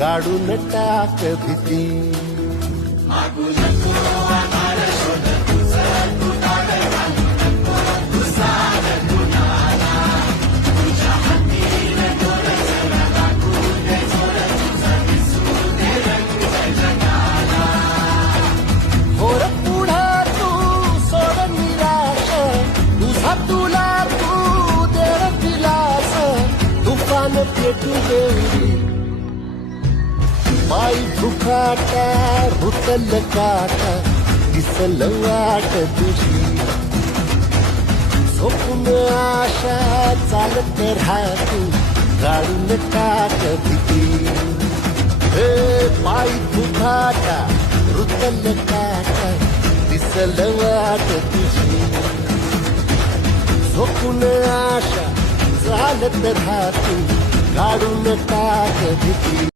गाडून टाक भीती. होर पुढे तू सोड निराश, तुझा तुला तू देव दिलास, तुफान पेटू देवी. पायी फुकाटा रुतल काटा, दिसल वाट तुझी. झोपून आशा चालत राहतू, गाडून टाक भीती. पायी फुकाटा रुतल काटा, दिसल वाट तुझी. झोपून आशा चालत राहतू, गाडून टाक भीती.